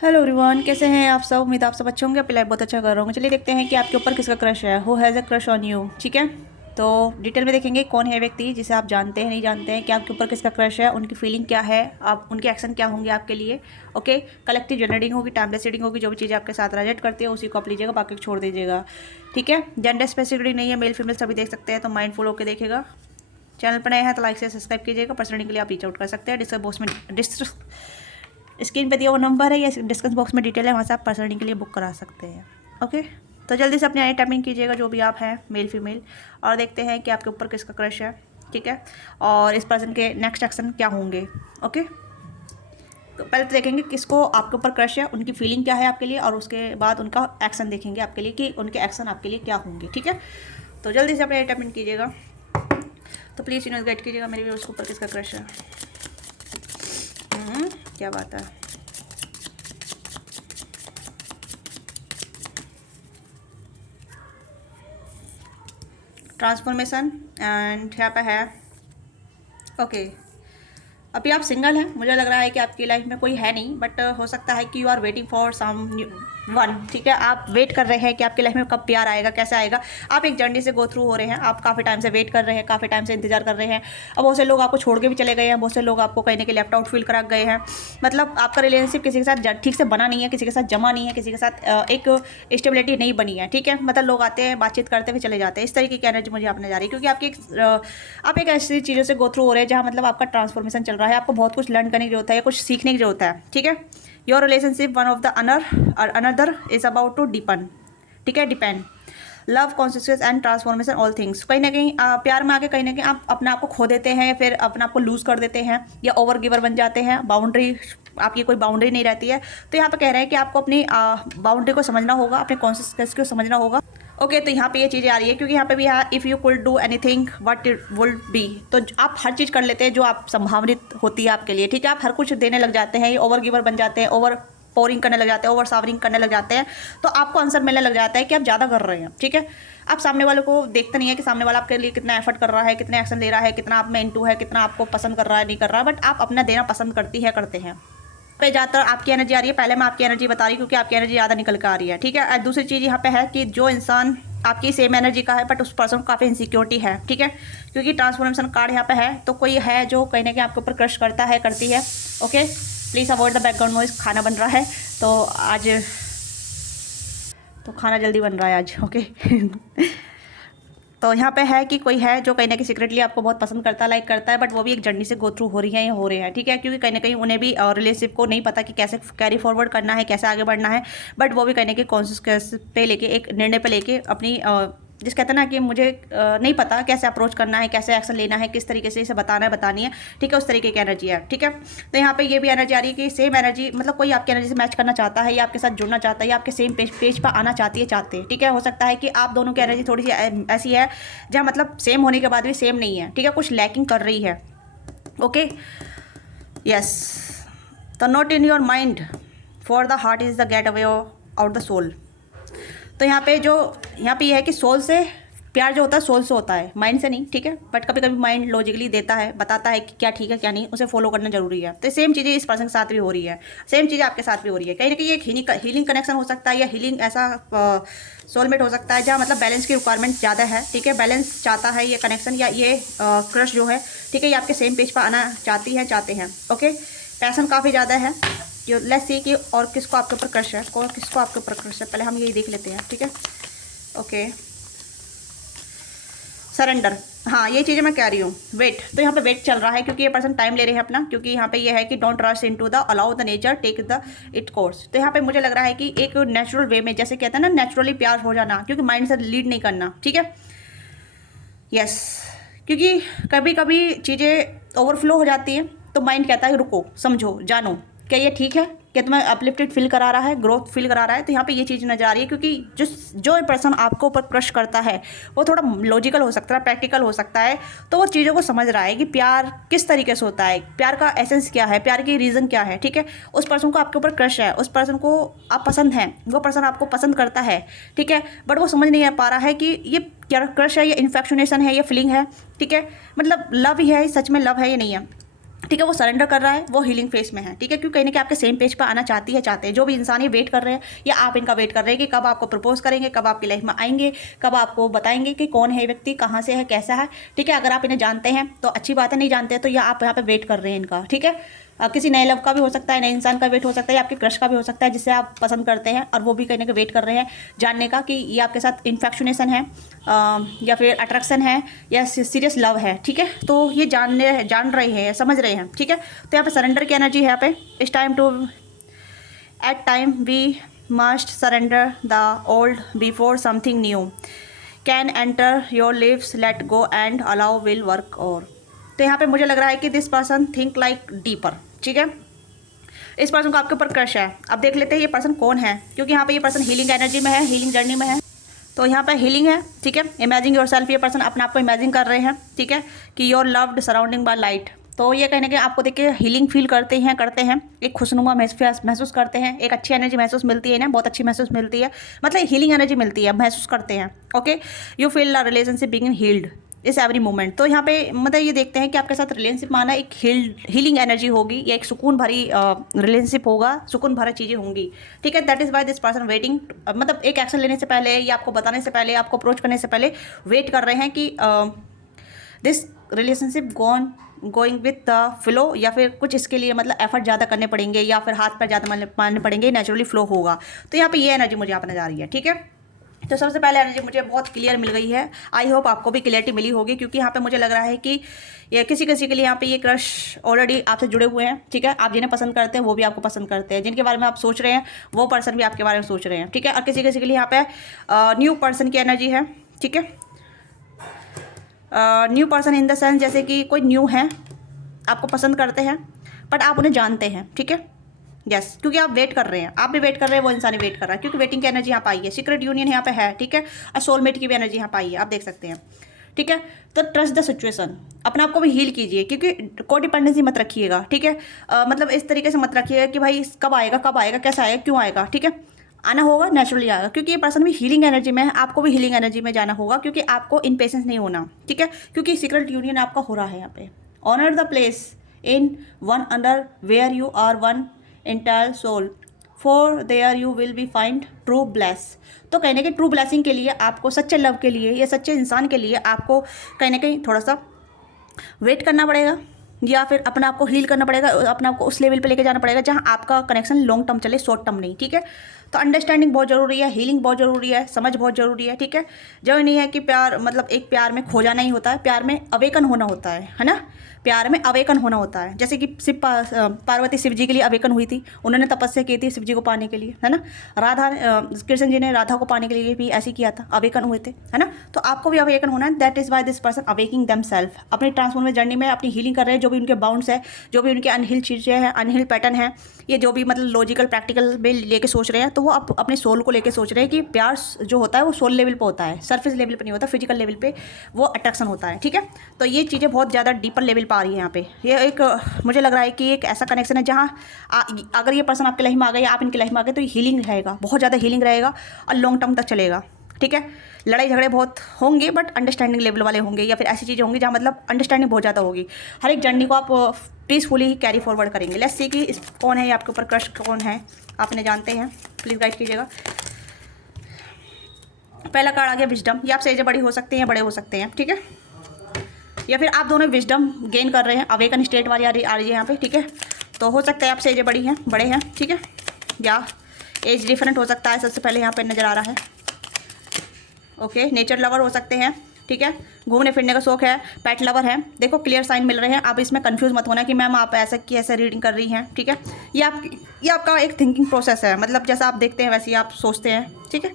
Hello everyone, कैसे हैं आप सब। उम्मीद आप सब अच्छे होंगे, अपनी लाइफ बहुत अच्छा कर रहे होंगे। चलिए देखते हैं कि आपके ऊपर किसका क्रश है। Who has a crush on you. ठीक है, तो डिटेल में देखेंगे कौन है व्यक्ति जिसे आप जानते हैं नहीं जानते हैं, कि आपके ऊपर किसका क्रश है, उनकी फीलिंग क्या है, आप उनके एक्शन क्या होंगे आपके लिए। ओके, कलेक्टिव जनरेटिंग होगी, टाइमलेस रीडिंग होगी। जो भी चीज़ें आपके साथ रिलेट करती है उसी को आप लीजिएगा, बाकी छोड़ दीजिएगा। ठीक है, जेंडर स्पेसिफिक नहीं है, मेल फीमेल सभी देख सकते हैं, तो माइंडफुल होकर देखेगा। चैनल पर नए हैं तो लाइक से सब्सक्राइब कीजिएगा। पर्सनली के लिए आप रीच आउट कर सकते हैं। डिस्क्रिप्शन बॉक्स में स्क्रीन पे दिया हुआ नंबर है या डिस्क्रिप्शन बॉक्स में डिटेल है, वहाँ से आप पर्सनली के लिए बुक करा सकते हैं। ओके, तो जल्दी से अपनी आई टाइपिंग कीजिएगा, जो भी आप हैं, मेल फीमेल, और देखते हैं कि आपके ऊपर किसका क्रश है। ठीक है, और इस पर्सन के नेक्स्ट एक्शन क्या होंगे। ओके, तो पहले तो देखेंगे किसको आपके ऊपर क्रश है, उनकी फीलिंग क्या है आपके लिए, और उसके बाद उनका एक्शन देखेंगे आपके लिए कि उनके एक्शन आपके लिए क्या होंगे। ठीक है, तो जल्दी से अपनी आई टाइपिंग कीजिएगा। तो प्लीज़ इन्वेस्टिगेट कीजिएगा मेरे भी उसके ऊपर किसका क्रश है। क्या बात है। ट्रांसफॉर्मेशन एंड यहाँ पे है। ओके, अभी आप सिंगल हैं, मुझे लग रहा है कि आपकी लाइफ में कोई है नहीं, बट हो सकता है कि you are waiting for someone. ठीक है, आप वेट कर रहे हैं कि आपकी लाइफ में कब प्यार आएगा, कैसे आएगा। आप एक जर्नी से गो थ्रू हो रहे हैं, आप काफ़ी टाइम से वेट कर रहे हैं, काफ़ी टाइम से इंतजार कर रहे हैं। अब बहुत से लोग आपको छोड़ के भी चले गए हैं, बहुत से लोग आपको कहीं ना कहीं लेफ्ट आउट फील करा गए हैं। मतलब आपका रिलेशनशिप किसी के साथ ठीक से बना नहीं है, किसी के साथ जमा नहीं है, किसी के साथ एक स्टेबिलिटी नहीं बनी है। ठीक है, मतलब लोग आते हैं, बातचीत करते हुए चले जाते हैं। इस तरीके की एनर्जी मुझे आपने जा रही है, क्योंकि आप एक ऐसी चीज़ों से गो थ्रू हो रहे हैं जहाँ मतलब आपका ट्रांसफॉर्मेशन चल रहा है, आपको बहुत कुछ लर्न करने की जरूरत है या कुछ सीखने की जरूरत है। ठीक है, your relationship one of the another is about to depend. ठीक है, depend love consequence and transformation all things. कहीं ना कहीं प्यार में आके कहीं ना कहीं आप अपने आप को खो देते हैं, फिर अपने आप को लूज़ कर देते हैं, या ओवर गिवर बन जाते हैं। बाउंड्री, आपकी कोई बाउंड्री नहीं रहती है। तो यहाँ पे कह रहे हैं कि आपको अपनी बाउंड्री को समझना होगा, अपने कॉन्सिक्वेंस को समझना होगा। ओके, तो यहाँ पे ये चीज़ें आ रही है, क्योंकि यहाँ पे भी है if you could do anything what it would be. तो आप हर चीज़ कर लेते हैं जो आप संभावित होती है आपके लिए। ठीक है, आप हर कुछ देने लग जाते हैं, ये ओवर गिवर बन जाते हैं, ओवर पोरिंग करने लग जाते हैं, ओवर सावरिंग करने लग जाते हैं। तो आपको आंसर मिलने लग जाता है कि आप ज़्यादा कर रहे हैं। ठीक है, आप सामने वाले को देखते नहीं है कि सामने वाला आपके लिए कितना एफर्ट कर रहा है, कितने एक्शन ले रहा है, कितना आप में इंटू है, कितना आपको पसंद कर रहा है, नहीं कर रहा है, बट आप अपना देना पसंद करती है, करते हैं। पे ज़्यादातर आपकी एनर्जी आ रही है। पहले मैं आपकी एनर्जी बता रही हूँ क्योंकि आपकी एनर्जी ज़्यादा निकल कर आ रही है। ठीक है, और दूसरी चीज़ यहाँ पे है कि जो इंसान आपकी सेम एनर्जी का है, बट उस पर्सन को काफ़ी इनसिक्योरिटी है। ठीक है, क्योंकि ट्रांसफॉर्मेशन कार्ड यहाँ पे है, तो कोई है जो कहीं ना कहीं आपके ऊपर क्रश करता है, करती है। Okay, please avoid the background noise. खाना बन रहा है, तो आज तो खाना जल्दी बन रहा है आज। ओके तो यहाँ पे है कि कोई है जो कहीं ना कहीं सीक्रेटली आपको बहुत पसंद करता है, लाइक करता है, बट वो भी एक जर्नी से गो थ्रू हो रही है या हो रहे हैं। ठीक है, क्योंकि कहीं ना कहीं उन्हें भी रिलेशनशिप को नहीं पता कि कैसे कैरी फॉरवर्ड करना है, कैसे आगे बढ़ना है, बट वो भी कहीं ना कहीं कॉन्सियस पे लेके, एक निर्णय पे लेके अपनी जिस कहते हैं ना कि मुझे नहीं पता कैसे अप्रोच करना है, कैसे एक्शन लेना है, किस तरीके से इसे बताना है, बतानी है। ठीक है, उस तरीके की एनर्जी है। ठीक है, तो यहाँ पे ये भी एनर्जी आ रही है कि सेम एनर्जी, मतलब कोई आपकी एनर्जी से मैच करना चाहता है, या आपके साथ जुड़ना चाहता है, या आपके सेम पेज पर आना चाहती है, चाहते हैं। ठीक है, हो सकता है कि आप दोनों की एनर्जी थोड़ी सी ऐसी है जहाँ मतलब सेम होने के बाद भी सेम नहीं है। ठीक है, कुछ लैकिंग कर रही है। ओके, यस, तो not in your mind for the heart is the gateway out the soul. तो यहाँ पे ये है कि सोल से प्यार जो होता है, सोल से होता है, माइंड से नहीं। ठीक है, बट कभी कभी माइंड लॉजिकली देता है, बताता है कि क्या ठीक है क्या नहीं, उसे फॉलो करना जरूरी है। तो सेम चीज़ें इस पर्सन के साथ भी हो रही है, सेम चीज़ें आपके साथ भी हो रही है। कहीं ना कहीं एक हीलिंग कनेक्शन हो सकता है, या हीलिंग ऐसा सोलमेट हो सकता है जहाँ मतलब बैलेंस की रिक्वायरमेंट ज़्यादा है। ठीक है, बैलेंस चाहता है ये कनेक्शन, या ये क्रश जो है, ठीक है, ये आपके सेम पेज पर आना चाहती है, चाहते हैं। ओके, पैसन काफ़ी ज़्यादा है। लेट्स सी कि और किसको आपके ऊपर क्रश है, और किसको आपके ऊपर क्रश है, पहले हम यही देख लेते हैं। ठीक है, ओके, सरेंडर, हाँ ये चीज़ें मैं कह रही हूँ। वेट, तो यहाँ पे वेट चल रहा है क्योंकि ये पर्सन टाइम ले रहे हैं अपना, क्योंकि यहाँ पे ये है कि don't rush into the allow the nature take the it course. तो यहाँ पे मुझे लग रहा है कि एक नेचुरल वे में, जैसे कहते हैं ना नेचुरली प्यार हो जाना, क्योंकि माइंड से लीड नहीं करना। ठीक है, यस, क्योंकि कभी कभी चीज़ें ओवरफ्लो हो जाती हैं, तो माइंड कहता है रुको, समझो, जानो, क्या ये ठीक है, क्या तुम्हें अपलिफ्टेड फील करा रहा है, ग्रोथ फील करा रहा है। तो यहाँ पे ये चीज़ नजर आ रही है, क्योंकि जो पर्सन आपको ऊपर क्रश करता है वो थोड़ा लॉजिकल हो सकता है, प्रैक्टिकल हो सकता है। तो वो चीज़ों को समझ रहा है कि प्यार किस तरीके से होता है, प्यार का एसेंस क्या है, प्यार की रीज़न क्या है। ठीक है, उस पर्सन को आपके ऊपर क्रश है, उस पर्सन को आप पसंद हैं, वो पर्सन आपको पसंद करता है। ठीक है, बट वो समझ नहीं पा रहा है कि ये क्या क्रश है, या इन्फेक्शनेशन है, या फीलिंग है। ठीक है, मतलब लव ही है, सच में लव है या नहीं है। ठीक है, वो सरेंडर कर रहा है, वो हीलिंग फेस में है। ठीक है, क्योंकि कहीं ना कहीं आपके सेम पेज पर आना चाहते हैं। जो भी इंसान ये वेट कर रहे हैं या आप इनका वेट कर रहे हैं कि कब आपको प्रपोज करेंगे, कब आपकी लाइफ में आएंगे, कब आपको बताएंगे कि कौन है व्यक्ति, कहाँ से है, कैसा है। ठीक है, अगर आप इन्हें जानते हैं तो अच्छी बात है, नहीं जानते हैं तो यह आप यहाँ पे वेट कर रहे हैं इनका। ठीक है, किसी नए लव का भी हो सकता है, नए इंसान का वेट हो सकता है, या आपके क्रश का भी हो सकता है जिसे आप पसंद करते हैं, और वो भी कहीं ना कहीं वेट कर रहे हैं जानने का कि ये आपके साथ इन्फेक्शनेशन है या फिर अट्रैक्शन है या सीरियस लव है। ठीक है, तो ये जान रहे हैं, समझ रहे हैं। ठीक है, तो यहाँ पे सरेंडर की एनर्जी है। यहाँ पे इस time to at time we must surrender the old before something new can enter your lives, let go and allow will work. और तो यहाँ पे मुझे लग रहा है कि this person think like deeper. ठीक है, इस पर्सन को आपके ऊपर क्रश है। अब देख लेते हैं ये पर्सन कौन है, क्योंकि यहाँ पे ये पर्सन हीलिंग एनर्जी में है, हीलिंग जर्नी में है। तो यहाँ पे हीलिंग है। ठीक है, इमेजिन योर सेल्फ, ये पर्सन अपने आप को इमेजिन कर रहे हैं। ठीक है, कि your loved surrounding by light. तो ये कहने के आपको देख के हीलिंग फील करते हैं, एक खुशनुमा महसूस करते हैं, एक अच्छी एनर्जी महसूस मिलती है ना, बहुत अच्छी महसूस मिलती है, मतलब हीलिंग एनर्जी मिलती है, महसूस करते हैं। Okay, you feel the relationship begin healed is every moment. तो यहाँ पे मतलब ये देखते हैं कि आपके साथ रिलेशनशिप माना एक हीलिंग एनर्जी होगी या एक सुकून भरी रिलेशनशिप होगा, सुकून भरी चीज़ें होंगी। ठीक है, that is why this person waiting, मतलब एक एक्शन लेने से पहले या आपको बताने से पहले, आपको अप्रोच करने से पहले वेट कर रहे हैं कि this relationship going with the flow, या फिर कुछ इसके लिए मतलब एफर्ट ज़्यादा करने पड़ेंगे या फिर हाथ पर ज़्यादा मारने पड़ेंगे, नेचुरली फ्लो होगा। तो यहाँ पे ये एनर्जी मुझे यहाँ पर नजर आ रही है। ठीक है, तो सबसे पहले एनर्जी मुझे बहुत क्लियर मिल गई है। आई होप आपको भी क्लियरिटी मिली होगी, क्योंकि यहाँ पे मुझे लग रहा है कि ये किसी के लिए यहाँ पे ये क्रश ऑलरेडी आपसे जुड़े हुए हैं। ठीक है, आप जिन्हें पसंद करते हैं वो भी आपको पसंद करते हैं, जिनके बारे में आप सोच रहे हैं वो पर्सन भी आपके बारे में सोच रहे हैं। ठीक है, और किसी के लिए यहाँ पे न्यू पर्सन की एनर्जी है। ठीक है, new person in the sense जैसे कि कोई न्यू है, आपको पसंद करते हैं बट आप उन्हें जानते हैं। ठीक है, यस, क्योंकि आप वेट कर रहे हैं, आप भी वेट कर रहे हैं, वो इंसान ही वेट कर रहा है, क्योंकि वेटिंग की एनर्जी यहाँ पे आई है। सीक्रेट यूनियन यहाँ पे है। ठीक है, और सोलमेट की भी एनर्जी यहाँ पे आई है, आप देख सकते हैं। ठीक है, तो ट्रस्ट द सिचुएशन, अपने आप को भी हील कीजिए, क्योंकि कोडिपेंडेंसी मत रखिएगा। ठीक है, मतलब इस तरीके से मत रखिएगा कि भाई कब आएगा, कैसा आएगा, क्यों आएगा। ठीक है, आना होगा, नेचुरली आएगा, क्योंकि ये पर्सन भी हीलिंग एनर्जी में है, आपको भी हीलिंग एनर्जी में जाना होगा, क्योंकि आपको इनपेशेंस नहीं होना। ठीक है, क्योंकि सीक्रेट यूनियन आपका हो रहा है यहाँ पे। Honour the place in one under where you are one entire soul, for there you will be find true bless. तो कहने के ट्रू ब्लेसिंग के लिए आपको, सच्चे लव के लिए या सच्चे इंसान के लिए आपको कहीं ना कहीं थोड़ा सा वेट करना पड़ेगा, या फिर अपने आप को हील करना पड़ेगा, अपने आप को उस लेवल पे लेके जाना पड़ेगा जहाँ आपका कनेक्शन लॉन्ग टर्म चले, शॉर्ट टर्म नहीं। ठीक है, तो अंडरस्टैंडिंग बहुत ज़रूरी है, हीलिंग बहुत ज़रूरी है, समझ बहुत ज़रूरी है। ठीक है, जो नहीं है कि प्यार मतलब एक प्यार में खो जाना ही होता है, प्यार में अवेकन होना होता है ना, प्यार में अवेकन होना होता है। जैसे कि पार्वती शिव जी के लिए अवेकन हुई थी, उन्होंने तपस्या की थी शिव जी को पाने के लिए, है ना। कृष्ण जी ने राधा को पाने के लिए भी ऐसे किया था, अवेकन हुए थे, है ना। तो आपको भी अवेकन होना है। That is why this person awaking them self, अपनी ट्रांसफॉर्मेशन जर्नी में अपनी हीलिंग कर रहे हैं। जो भी उनके बाउंड्स है, जो भी उनके अनहिल चीज़ें हैं, अनहिल पैटर्न है, ये जो भी मतलब लॉजिकल प्रैक्टिकल में लेके सोच रहे हैं, तो वो अपने सोल को लेके सोच रहे हैं कि प्यार जो होता है वो सोल लेवल पे होता है, सरफेस लेवल पे नहीं होता, फिजिकल लेवल पे वो अट्रैक्शन होता है। ठीक है, तो ये चीज़ें बहुत ज़्यादा डीपर लेवल पर आ रही है यहाँ पे। ये एक मुझे लग रहा है कि एक ऐसा कनेक्शन है जहाँ अगर ये पर्सन आपके लाइफ में आ गए या आप इनके लाइफ में आ गए तो हीलिंग रहेगा, बहुत ज़्यादा हीलिंग रहेगा और लॉन्ग टर्म तक चलेगा। ठीक है, लड़ाई झगड़े बहुत होंगे बट अंडरस्टैंडिंग लेवल वाले होंगे, या फिर ऐसी चीज़ें होंगी जहाँ मतलब अंडरस्टैंडिंग बहुत ज़्यादा होगी। हर एक जर्नी को आप पीसफुली कैरी फॉरवर्ड करेंगे। लेट्स सी कि कौन है, आपके ऊपर क्रश कौन है, आप इन्हें जानते हैं, प्लीज़ गाइड कीजिएगा। पहला कार्ड आ गया विजडम। ये आपसे एज बड़ी हो सकते हैं, बड़े हो सकते हैं। ठीक है, या फिर आप दोनों विजडम गेन कर रहे हैं, अवेकन स्टेट वाली आ रही है यहाँ पे। ठीक है, तो हो सकता है आपसे एज बड़ी हैं, बड़े हैं। ठीक है, या एज डिफरेंट हो सकता है, सबसे पहले यहाँ पे नज़र आ रहा है। ओके, नेचर लवर हो सकते हैं। ठीक है, घूमने फिरने का शौक है, पेट लवर है। देखो क्लियर साइन मिल रहे हैं, आप इसमें कंफ्यूज मत होना कि मैम आप ऐसा की ऐसे रीडिंग कर रही हैं। ठीक है, ये आपका एक थिंकिंग प्रोसेस है, मतलब जैसा आप देखते हैं वैसे ही आप सोचते हैं। ठीक है,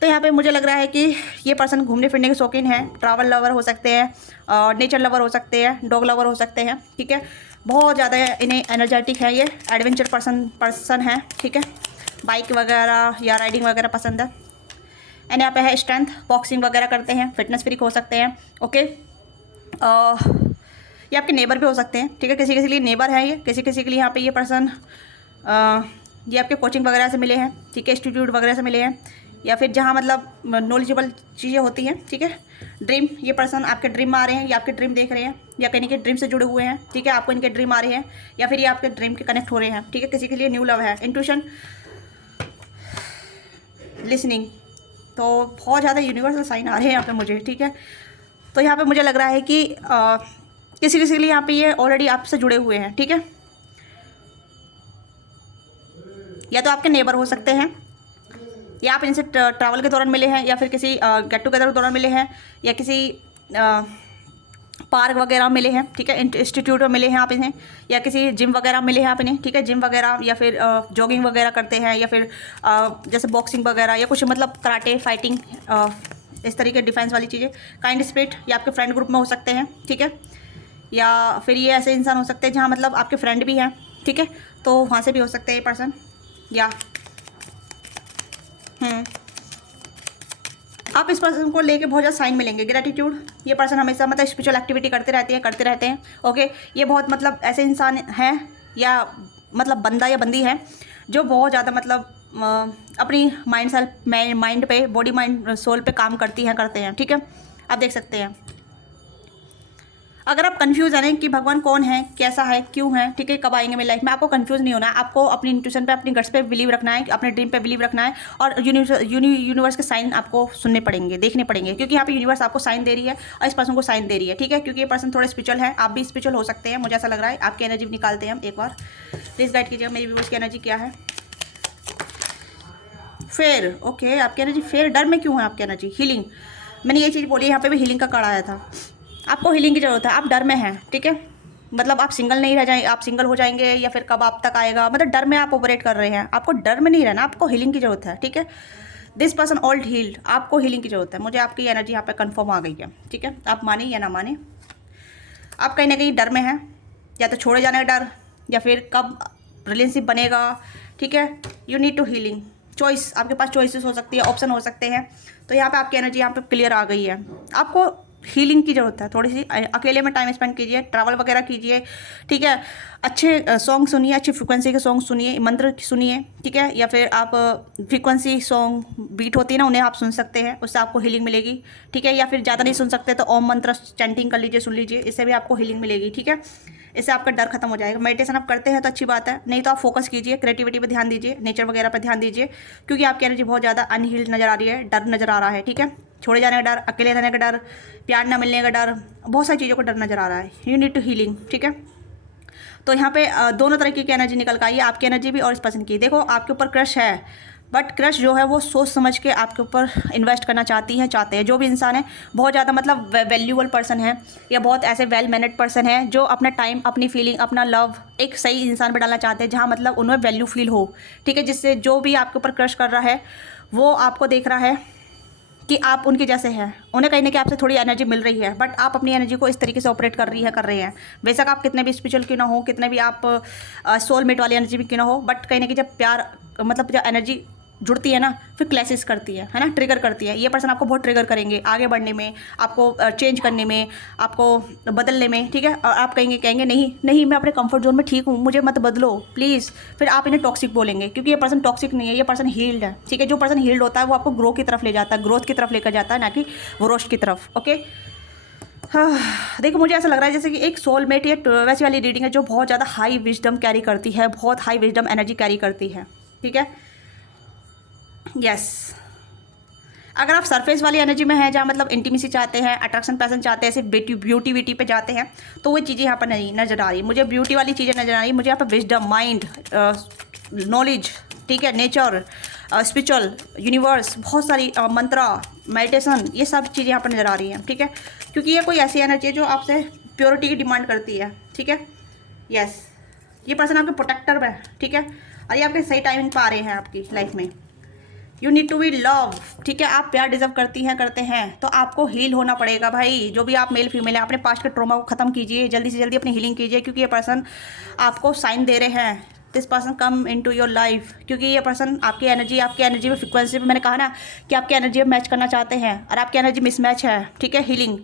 तो यहाँ पे मुझे लग रहा है कि ये पर्सन घूमने फिरने के शौकीन है, ट्रैवल लवर हो सकते हैं, नेचर लवर हो सकते हैं, डॉग लवर हो सकते हैं। ठीक है, बहुत ज़्यादा इन्हें एनर्जेटिक है, ये एडवेंचर पर्सन है। ठीक है, बाइक वगैरह या राइडिंग वगैरह पसंद है। एंड यहाँ पे है स्ट्रेंथ, बॉक्सिंग वगैरह करते हैं, फिटनेस फ्रीक हो सकते हैं। ओके, ये आपके नेबर भी हो सकते हैं। ठीक है, किसी के लिए नेबर है ये, किसी के लिए यहाँ पे ये पर्सन ये आपके कोचिंग वगैरह से मिले हैं। ठीक है, इंस्टीट्यूट वगैरह से मिले हैं, या फिर जहाँ मतलब नॉलेजेबल चीज़ें होती हैं, ठीक है। ड्रीम, ये पर्सन आपके ड्रीम में आ रहे हैं, या आपके ड्रीम देख रहे हैं, या कहीं के ड्रीम से जुड़े हुए हैं, ठीक है। आपको इनके ड्रीम आ रहे हैं, या फिर ये आपके ड्रीम के कनेक्ट हो रहे हैं, ठीक है। किसी के लिए न्यू लव है। इंट्यूशन, लिसनिंग, तो बहुत ज़्यादा यूनिवर्सल साइन आ रहे हैं यहाँ पे मुझे, ठीक है। तो यहाँ पे मुझे लग रहा है कि किसी किसी के लिए यहाँ पे ये ऑलरेडी आपसे जुड़े हुए हैं, ठीक है। या तो आपके नेबर हो सकते हैं, या आप इनसे ट्रैवल के दौरान मिले हैं, या फिर किसी गेट टुगेदर के दौरान मिले हैं, या किसी पार्क वगैरह मिले हैं, ठीक है। इंस्टीट्यूट में मिले हैं आप इन्हें, या किसी जिम वगैरह मिले हैं आप इन्हें, ठीक है। जिम वगैरह, या फिर जॉगिंग वगैरह करते हैं, या फिर जैसे बॉक्सिंग वगैरह, या कुछ मतलब कराटे, फाइटिंग, इस तरीके डिफेंस वाली चीज़ें। काइंड स्पिरिट, ये आपके फ्रेंड ग्रुप में हो सकते हैं, ठीक है। या फिर ये ऐसे इंसान हो सकते हैं जहाँ मतलब आपके फ्रेंड भी हैं, ठीक है। तो वहाँ से भी हो सकते हैं ये पर्सन। या आप इस पर्सन को लेके बहुत ज़्यादा साइन मिलेंगे। ग्रेटिट्यूड, ये पर्सन हमेशा मतलब स्पिरिचुअल एक्टिविटी करते रहते हैं, ओके। ये बहुत मतलब ऐसे इंसान हैं, या मतलब बंदा या बंदी है जो बहुत ज़्यादा मतलब अपनी माइंड पे, बॉडी माइंड सोल पे काम करते हैं, ठीक है। आप देख सकते हैं। अगर आप कंफ्यूज हैं कि भगवान कौन है, कैसा है, क्यों है, ठीक है, कब आएंगे मेरी लाइफ में, आपको कंफ्यूज नहीं होना है। आपको अपनी इंट्यूशन पे, अपनी गट्स पे बिलीव रखना है, अपने ड्रीम पे बिलीव रखना है, और यूनिवर्स के साइन आपको सुनने पड़ेंगे, देखने पड़ेंगे, क्योंकि यहाँ पे यूनिवर्स आपको साइन दे रही है और इस पर्सन को साइन दे रही है, ठीक है। क्योंकि ये पर्सन थोड़े स्पिरिचुअल है, आप भी स्पिरिचुअल हो सकते हैं, मुझे ऐसा लग रहा है। आपकी एनर्जी निकालते हैं हम एक बार, प्लीज़ गाइड कीजिएगा मेरी व्यूअर्स की एनर्जी क्या है। फेयर, ओके, आपकी एनर्जी फेयर। डर में क्यों है आपकी एनर्जी? हीलिंग, मैंने ये चीज़ बोली, यहाँ पे भी हीलिंग का कार्ड आया था। आपको हीलिंग की ज़रूरत है, आप डर में हैं, ठीक है। मतलब आप सिंगल नहीं रह जाएंगे, आप सिंगल हो जाएंगे, या फिर कब आप तक आएगा, मतलब डर में आप ऑपरेट कर रहे हैं। आपको डर में नहीं रहना, आपको हीलिंग की ज़रूरत है, ठीक है। दिस पर्सन ऑल्ड हील्ड, आपको हीलिंग की ज़रूरत है। मुझे आपकी एनर्जी यहाँ पे कंफर्म आ गई है, ठीक है। आप माने या ना माने, आप कहीं ना कहीं डर में हैं, या तो छोड़े जाने का डर, या फिर कब रिलेशनशिप बनेगा, ठीक है। You need to healing. Choice, आपके पास चॉइसेस हो सकती है, ऑप्शन हो सकते हैं। तो यहाँ पे आपकी एनर्जी यहाँ पे क्लियर आ गई है। आपको हीलिंग की ज़रूरत है, थोड़ी सी अकेले में टाइम स्पेंड कीजिए, ट्रैवल वगैरह कीजिए, ठीक है। अच्छे सॉन्ग सुनिए, अच्छी फ्रिक्वेंसी के सॉन्ग सुनिए, मंत्र सुनिए, ठीक है। या फिर आप फ्रिक्वेंसी सॉन्ग बीट होती है ना, उन्हें आप सुन सकते हैं, उससे आपको हीलिंग मिलेगी, ठीक है। या फिर ज़्यादा नहीं सुन सकते तो ओम मंत्र चैंटिंग कर लीजिए, सुन लीजिए, इससे भी आपको हीलिंग मिलेगी, ठीक है। इससे आपका डर खत्म हो जाएगा। मेडिटेशन आप करते हैं तो अच्छी बात है, नहीं तो आप फोकस कीजिए, क्रिएटिविटी पे ध्यान दीजिए, नेचर वगैरह पर ध्यान दीजिए, क्योंकि आपकी एनर्जी बहुत ज़्यादा अनहील्ड नज़र आ रही है, डर नज़र आ रहा है, ठीक है। छोड़े जाने का डर, अकेले रहने का डर, प्यार न मिलने का डर, बहुत सारी चीज़ों का डर नज़र आ रहा है। यू नीड टू हीलिंग, ठीक है। तो यहाँ पे दोनों तरीके की एनर्जी निकल कर आई है, आपकी एनर्जी भी और इस पर्सन की। देखो, आपके ऊपर क्रश है, बट क्रश जो है वो सोच समझ के आपके ऊपर इन्वेस्ट करना चाहते हैं। जो भी इंसान है बहुत ज़्यादा मतलब वैल्यूबल पर्सन है, या बहुत ऐसे वेल मैनेड पर्सन है जो अपना टाइम, अपनी फीलिंग, अपना लव एक सही इंसान पर डालना चाहते हैं, जहाँ मतलब उन्हें वैल्यू फील हो, ठीक है। जिससे जो भी आपके ऊपर क्रश कर रहा है वो आपको देख रहा है कि आप उनके जैसे हैं, उन्हें कहीं ना कहीं आपसे थोड़ी एनर्जी मिल रही है, बट आप अपनी एनर्जी को इस तरीके से ऑपरेट कर रहे हैं। बेशक आप कितने भी स्पिरिचुअल क्यों ना हो, कितने भी आप सोलमेट वाली एनर्जी भी क्यों ना हो, बट कहीं ना कहीं जब प्यार मतलब जब एनर्जी जुड़ती है ना, फिर क्लैशेस करती है ना, ट्रिगर करती है। ये पर्सन आपको बहुत ट्रिगर करेंगे आगे बढ़ने में, आपको चेंज करने में, आपको बदलने में, ठीक है। और आप कहेंगे नहीं मैं अपने कंफर्ट जोन में ठीक हूँ, मुझे मत बदलो प्लीज़। फिर आप इन्हें टॉक्सिक बोलेंगे, क्योंकि ये पर्सन टॉक्सिक नहीं है, ये पर्सन हील्ड है, ठीक है। जो पर्सन हील्ड होता है वो आपको ग्रो की तरफ ले जाता है, ग्रोथ की तरफ लेकर जाता है, ना कि वरोश की तरफ, ओके। हाँ, देखो, मुझे ऐसा लग रहा है जैसे कि एक सोलमेट या वैसी वाली रीडिंग है जो बहुत ज़्यादा हाई विजडम कैरी करती है, बहुत हाई विजडम एनर्जी कैरी करती है, ठीक है। यस, अगर आप सरफेस वाली एनर्जी में हैं, जहाँ मतलब इंटीमेसी चाहते हैं, अट्रैक्शन पैसन चाहते हैं, सिर्फ ब्यूटी पे जाते हैं, तो वो चीज़ें यहाँ पर नहीं नज़र आ रही। मुझे ब्यूटी वाली चीज़ें नज़र आ रही, मुझे यहाँ पर विजडम, माइंड, नॉलेज, ठीक है, नेचर, स्पिरिचुअल, यूनिवर्स, बहुत सारी मंत्रा, मेडिटेशन, ये सब चीज़ें यहाँ पर नज़र आ रही हैं, ठीक है। क्योंकि ये कोई ऐसी एनर्जी है जो आपसे प्योरिटी की डिमांड करती है, ठीक है। यस, ये पर्सन आपके प्रोटेक्टर है, ठीक है, और ये आपके सही टाइमिंग पर आ रहे हैं आपकी लाइफ में। You need to be love, ठीक है। आप प्यार डिजर्व करते हैं, तो आपको हील होना पड़ेगा भाई। जो भी आप मेल फीमेल है, अपने पास्ट के ट्रॉमा को ख़त्म कीजिए, जल्दी से जल्दी अपनी हीलिंग कीजिए, क्योंकि ये पर्सन आपको साइन दे रहे हैं, this person come in to your life. क्योंकि ये पर्सन आपकी एनर्जी में फ्रिक्वेंसी में, मैंने कहा ना कि आपकी एनर्जी में मैच करना चाहते हैं, और आपकी एनर्जी मिसमैच है, ठीक है। हीलिंग,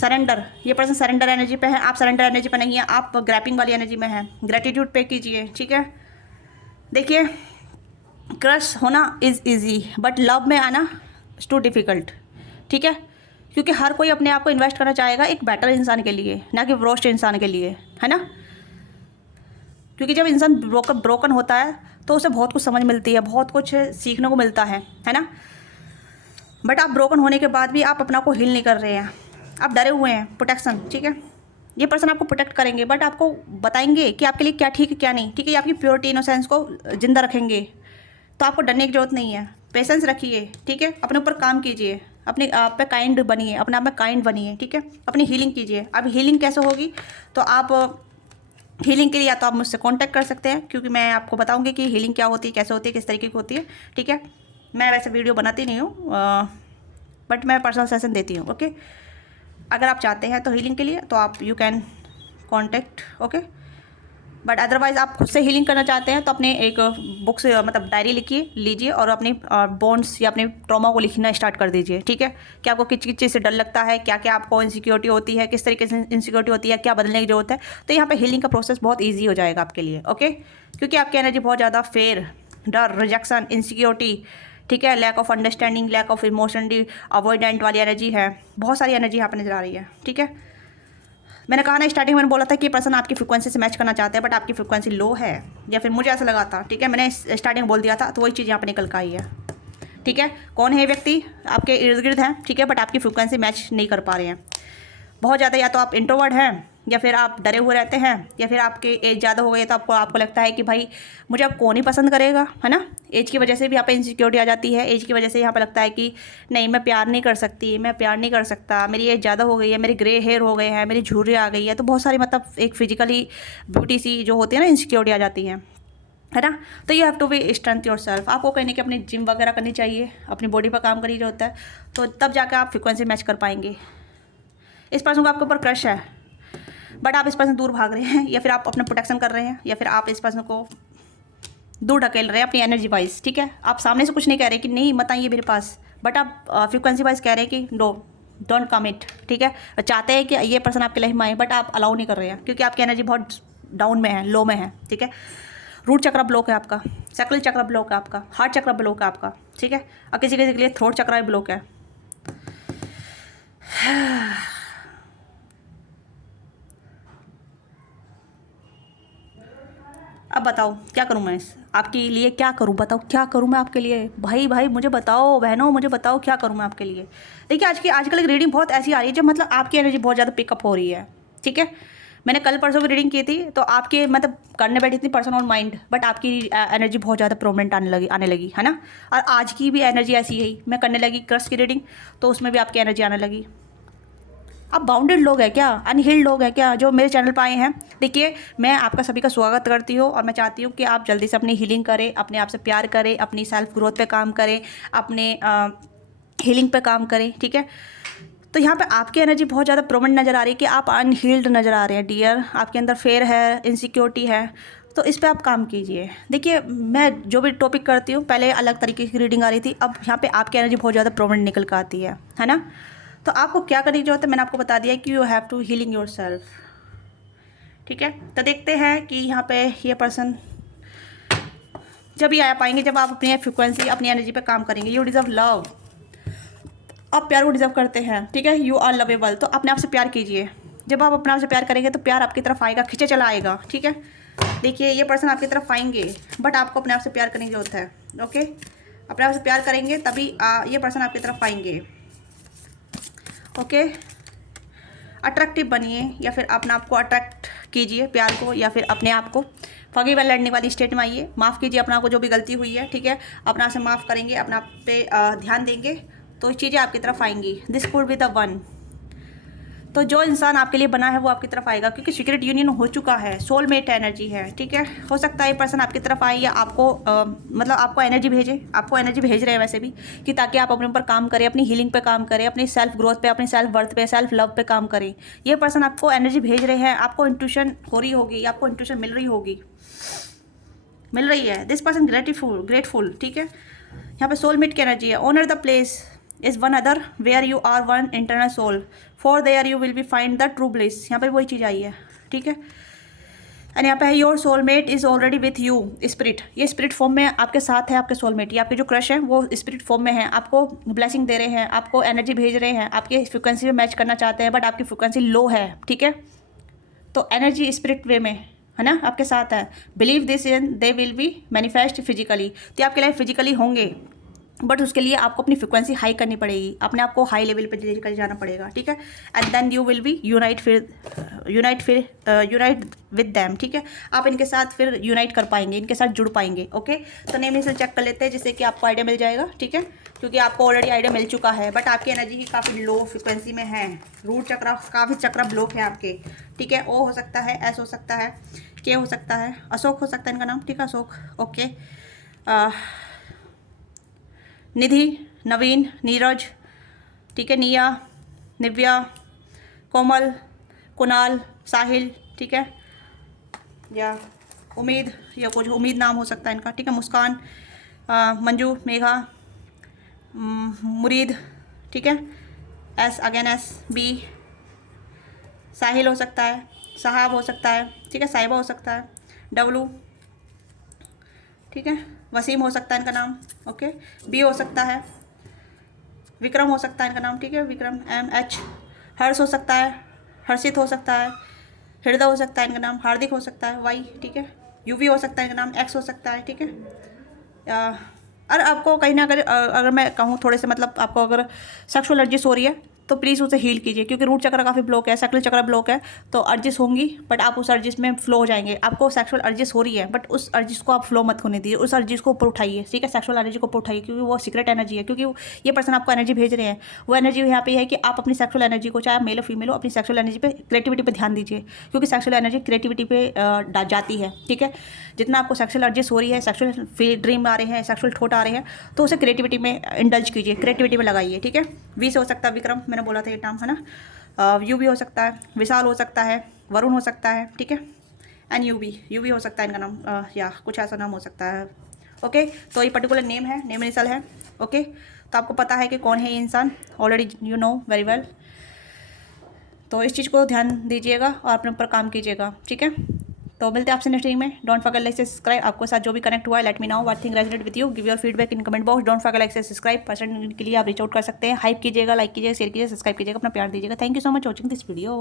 सरेंडर, ये पर्सन सरेंडर एनर्जी पे है, आप सरेंडर एनर्जी पे नहीं है, आप ग्रैपिंग वाली एनर्जी में हैं। ग्रेटिट्यूड पे कीजिए, ठीक है। देखिए, क्रश होना इज़ ईजी बट लव में आना इज़ टू डिफ़िकल्ट, ठीक है। क्योंकि हर कोई अपने आप को इन्वेस्ट करना चाहेगा एक बेटर इंसान के लिए, ना कि वर्स्ट इंसान के लिए, है ना। क्योंकि जब इंसान ब्रोकन होता है तो उसे बहुत कुछ समझ मिलती है, बहुत कुछ सीखने को मिलता है ना। बट आप ब्रोकन होने के बाद भी आप अपना को हील नहीं कर रहे हैं, आप डरे हुए हैं, प्रोटेक्शन, ठीक है। ये पर्सन आपको प्रोटेक्ट करेंगे बट आपको बताएंगे कि आपके लिए क्या ठीक है क्या नहीं, ठीक है। ये आपकी प्योरिटी इनोसेंस को जिंदा रखेंगे, तो आपको डरने की जरूरत नहीं है। पेशेंस रखिए, ठीक है। अपने ऊपर काम कीजिए, अपने आप पे काइंड बनिए, अपने आप में काइंड बनिए, ठीक है। अपनी हीलिंग कीजिए। अब हीलिंग कैसे होगी, तो आप हीलिंग के लिए या तो आप मुझसे कांटेक्ट कर सकते हैं, क्योंकि मैं आपको बताऊंगी कि हीलिंग क्या होती है, कैसे होती है, किस तरीके की होती है, ठीक है। मैं वैसे वीडियो बनाती नहीं हूँ, बट मैं पर्सनल सेशन देती हूँ, ओके। अगर आप चाहते हैं तो हीलिंग के लिए तो आप you can contact, okay. But otherwise आप खुद से हीलिंग करना चाहते हैं तो अपने एक बुक से मतलब डायरी लिखिए, लीजिए और अपने बॉन्ड्स या अपने ट्रॉमा को लिखना स्टार्ट कर दीजिए, ठीक है। कि आपको किस किस चीज़ से डर लगता है, क्या क्या आपको इनसिक्योरिटी होती है, किस तरीके से इनसिक्योरिटी होती है, क्या बदलने की जरूरत है। तो यहाँ पे हीलिंग का प्रोसेस बहुत ईजी हो जाएगा आपके लिए, ओके। क्योंकि आपकी एनर्जी बहुत ज़्यादा फेयर, डर, रिजेक्शन, इनसिक्योरिटी, ठीक है, lack of understanding, lack of emotionally avoidant वाली एनर्जी है। बहुत सारी एनर्जी यहाँ पर नजर आ रही है, ठीक है। मैंने कहा ना स्टार्टिंग में बोला था कि पर्सन आपकी फ्रिक्वेंसी से मैच करना चाहते हैं बट आपकी फ्रिक्वेंसी लो है, या फिर मुझे ऐसा लगा था, ठीक है। मैंने स्टार्टिंग में बोल दिया था, तो वही चीज़ यहाँ पर निकल कर आई है, ठीक है। कौन है ये व्यक्ति, आपके इर्द गिर्द हैं, ठीक है, बट आपकी फ्रिक्वेंसी मैच नहीं कर पा रहे हैं बहुत ज़्यादा। या तो आप इंट्रोवर्ट हैं, या फिर आप डरे हुए रहते हैं, या फिर आपके एज ज़्यादा हो गई तो आपको लगता है कि भाई मुझे अब कौन ही पसंद करेगा, है ना। एज की वजह से भी यहाँ पे इनसिक्योरिटी आ जाती है। एज की वजह से यहाँ पे लगता है कि नहीं, मैं प्यार नहीं कर सकती, मैं प्यार नहीं कर सकता, मेरी एज ज़्यादा हो गई है, मेरे ग्रे हेयर हो गए हैं, मेरी झुर्रियाँ आ गई है। तो बहुत सारी मतलब एक फिजिकली ब्यूटी सी जो होती है ना, इनसिक्योरिटी आ जाती है ना। तो you have to be strength yourself. आपको कहीं ना कहीं अपनी जिम वगैरह करनी चाहिए, अपनी बॉडी पर काम करनी होता है, तो तब जाकर आप फ्रिक्वेंसी मैच कर पाएंगे। इस पर्सन को आपके ऊपर क्रश है बट आप इस पर्सन दूर भाग रहे हैं, या फिर आप अपना प्रोटेक्शन कर रहे हैं, या फिर आप इस पर्सन को दूर ढकेल रहे हैं अपनी एनर्जी वाइज, ठीक है। आप सामने से कुछ नहीं कह रहे कि नहीं मत आइए मेरे पास, बट आप फ्रिक्वेंसी वाइज कह रहे हैं कि नो, डोंट कम इट, ठीक है। चाहते हैं कि ये पर्सन आपके लाइफ में आए बट आप अलाउ नहीं कर रहे हैं, क्योंकि आपकी एनर्जी बहुत डाउन में है, लो में है, ठीक है। रूट चक्र ब्लॉक है आपका, सक्ल चक्र ब्लॉक है आपका, हार्ट चक्र ब्लॉक है आपका, ठीक है। और किसी किसी के लिए थ्रोट चक्र ब्लॉक है। अब बताओ क्या करूँ मैं आपके लिए, क्या करूँ बताओ, क्या करूँ मैं आपके लिए। भाई मुझे बताओ, बहनों मुझे बताओ क्या करूँ मैं आपके लिए। देखिए आजकल एक रीडिंग बहुत ऐसी आ रही है जो मतलब आपकी एनर्जी बहुत ज़्यादा पिकअप हो रही है, ठीक है। मैंने कल परसों भी रीडिंग की थी, तो आपके मतलब करने बैठी थी पर्सन ऑन माइंड, बट आपकी एनर्जी बहुत ज़्यादा प्रोमिनेंट आने लगी, है ना। और आज की भी एनर्जी ऐसी है, मैं करने लगी क्रश की रीडिंग, तो उसमें भी आपकी एनर्जी आने लगी। आप बाउंडेड लोग हैं क्या, अनहील्ड लोग हैं क्या जो मेरे चैनल पर आए हैं। देखिए मैं आपका सभी का स्वागत करती हूँ, और मैं चाहती हूँ कि आप जल्दी से अपनी हीलिंग करें, अपने आप से प्यार करें, अपनी सेल्फ ग्रोथ पे काम करें, अपने हीलिंग पे काम करें, ठीक है। तो यहाँ पे आपकी एनर्जी बहुत ज़्यादा प्रोमिनेंट नज़र आ रही है कि आप अनहील्ड नज़र आ रहे हैं डियर, आपके अंदर फेयर है, इनसिक्योरिटी है, तो इस पर आप काम कीजिए। देखिए मैं जो भी टॉपिक करती हूँ पहले अलग तरीके की रीडिंग आ रही थी, अब यहाँ पे आपकी एनर्जी बहुत ज़्यादा प्रोमिनेंट निकल कर आती है ना। तो आपको क्या करने की जरूरत है, मैंने आपको बता दिया कि you have to healing yourself, ठीक है। तो देखते हैं कि यहाँ पे ये पर्सन जब ही आ पाएंगे जब आप अपनी फ्रिक्वेंसी, अपनी एनर्जी पे काम करेंगे। यू डिज़र्व लव, आप प्यार को डिज़र्व करते हैं, ठीक है। यू आर लवेबल, तो अपने आप से प्यार कीजिए। जब आप अपने आप से प्यार करेंगे तो प्यार आपकी तरफ आएगा, खींचे चला आएगा, ठीक है। देखिए ये पर्सन आपकी तरफ आएंगे बट आपको अपने आप से प्यार करने की जरूरत है, ओके। अपने आप से प्यार करेंगे तभी ये पर्सन आपकी तरफ आएंगे, ओके। अट्रैक्टिव बनिए, या फिर अपने आप को अट्रैक्ट कीजिए प्यार को, या फिर अपने आप को फॉरगिव एंड लड़ने वाली स्टेट में आइए। माफ़ कीजिए अपना को जो भी गलती हुई है, ठीक है। अपना से माफ़ करेंगे, अपना पे ध्यान देंगे तो चीज़ें आपकी तरफ आएंगी। This could be the one, तो जो इंसान आपके लिए बना है वो आपकी तरफ आएगा, क्योंकि सीक्रेट यूनियन हो चुका है, सोलमेट एनर्जी है, ठीक है। हो सकता है ये पर्सन आपकी तरफ आए या आपको मतलब आपको एनर्जी भेजे, आपको एनर्जी भेज रहे हैं वैसे भी, कि ताकि आप अपने ऊपर काम करें, अपनी हीलिंग पे काम करें, अपनी सेल्फ ग्रोथ पे, अपनी सेल्फ वर्थ पे, सेल्फ लव पे काम करें। ये पर्सन आपको एनर्जी भेज रहे हैं, आपको इंट्यूशन हो रही होगी, आपको इंट्यूशन मिल रही है। दिस पर्सन ग्रेटफुल, ठीक है। यहाँ पे सोलमेट की एनर्जी है। Honour the place is one other where you are one internal soul, for there you will be find the true bliss. यहाँ पर वही चीज़ आई है, ठीक है। एंड यहाँ पे है your soulmate is already with you spirit, ये स्पिरिट फॉर्म में आपके साथ है आपके सोलमेट, ये आपके जो क्रश है वो स्पिरिट फॉर्म में है, आपको ब्लेसिंग दे रहे हैं, आपको एनर्जी भेज रहे हैं, आपके फ्रिक्वेंसी में मैच करना चाहते हैं बट आपकी फ्रिक्वेंसी लो है, ठीक है। तो एनर्जी स्पिरिट वे में है ना आपके साथ है। Believe this and they will be manifest physically, तो आपके लाइफ फिजिकली होंगे बट उसके लिए आपको अपनी फ्रिक्वेंसी हाई करनी पड़ेगी, अपने आप को हाई लेवल पे लेकर जाना पड़ेगा, ठीक है। And then you will be unite with them, ठीक है। आप इनके साथ फिर यूनाइट कर पाएंगे, इनके साथ जुड़ पाएंगे, ओके। तो नेम इसे चेक कर लेते हैं जिससे कि आपको आइडिया मिल जाएगा, ठीक है, क्योंकि आपको ऑलरेडी आइडिया मिल चुका है बट आपकी एनर्जी ही काफ़ी लो फ्रिक्वेंसी में है, रूट चक्र काफ़ी चक्र ब्लॉक है आपके, ठीक है। ओ हो सकता है, एस हो सकता है, के हो सकता है, अशोक हो सकता है इनका नाम, ठीक है, अशोक, ओके। निधि, नवीन, नीरज, ठीक है, निया, निव्या, कोमल, कुणाल, साहिल, ठीक है, या उम्मीद, या कुछ उम्मीद नाम हो सकता है इनका, ठीक है, मुस्कान, मंजू, मेघा, मुरीद, ठीक है, एस अगेन एस, बी, साहिल हो सकता है, साहब हो सकता है, ठीक है, साहिबा हो सकता है, डब्लू, ठीक है, वसीम हो सकता है इनका नाम, ओके। बी हो सकता है, विक्रम हो सकता है इनका नाम, ठीक है, विक्रम, एम, एच, हर्ष हो सकता है, हर्षित हो सकता है, हृदय हो सकता है इनका नाम, हार्दिक हो सकता है, वाई, ठीक है, यूवी हो सकता है इनका नाम, एक्स हो सकता है, ठीक है। और आपको कहीं ना कहीं अगर मैं कहूँ थोड़े से मतलब आपको अगर सेक्सुअल एलर्जीज हो रही है तो प्लीज़ उसे हील कीजिए, क्योंकि रूट चक्र काफ़ी ब्लॉक है, सेक्सुअल चक्र ब्लॉक है, तो अर्जिस होंगी बट आप उस अर्जिस में फ्लो हो जाएंगे। आपको सेक्सुअल अर्जिस हो रही है बट उस अर्जिस को आप फ्लो मत होने दीजिए, उस अर्जिस को ऊपर उठाइए, ठीक है, सेक्सुअल एनर्जी को ऊपर उठाइए, क्योंकि वो सीक्रेट एनर्जी है, क्योंकि ये पर्सन आपको एनर्जी भेज रहे हैं, वो एनर्जी यहाँ पे है कि आप अपनी सेक्सुअल एनर्जी को, चाहे आप मेल हो फीमेल हो, अपनी सेक्सुअल एनर्जी पे, क्रिएटिविटी पे ध्यान दीजिए, क्योंकि सेक्सुअल एनर्जी क्रिएटिविटी पे जाती है, ठीक है। जितना आपको सेक्सुअल अर्जिस हो रही है, सेक्सुअल ड्रीम आ रहे हैं, सेक्सुअल थॉट आ रहे हैं, तो उसे क्रिएटिविटी में इंडल्ज कीजिए, क्रिएटिविटी में लगाइए, ठीक है। वी से हो सकता है विक्रम, मैंने बोला था ये नाम है ना, यू भी हो सकता है, विशाल हो सकता है, वरुण हो सकता है, ठीक है, एंड यू भी हो सकता है इनका नाम, या कुछ ऐसा नाम हो सकता है, ओके। तो ये पर्टिकुलर नेम है, नेम इनिशियल है, ओके। तो आपको पता है कि कौन है ये इंसान, already you know very well. तो इस चीज़ को ध्यान दीजिएगा और अपने ऊपर काम कीजिएगा, ठीक है। तो मिलते हैं आपसे नेक्स्ट वीडियो में। डोंट फॉरगेट लाइक से सब्सक्राइब, आपके साथ जो भी कनेक्ट हुआ है let me know what thing resonate with you, give your feedback in comment box. Don't forget like से सब्सक्राइब, पर्सन के लिए आप रीच आउट कर सकते हैं, हाइप कीजिएगा, लाइक कीजिएगा, शेयर कीजिए, सब्सक्राइब कीजिएगा, अपना प्यार दीजिएगा। Thank you so much watching this video.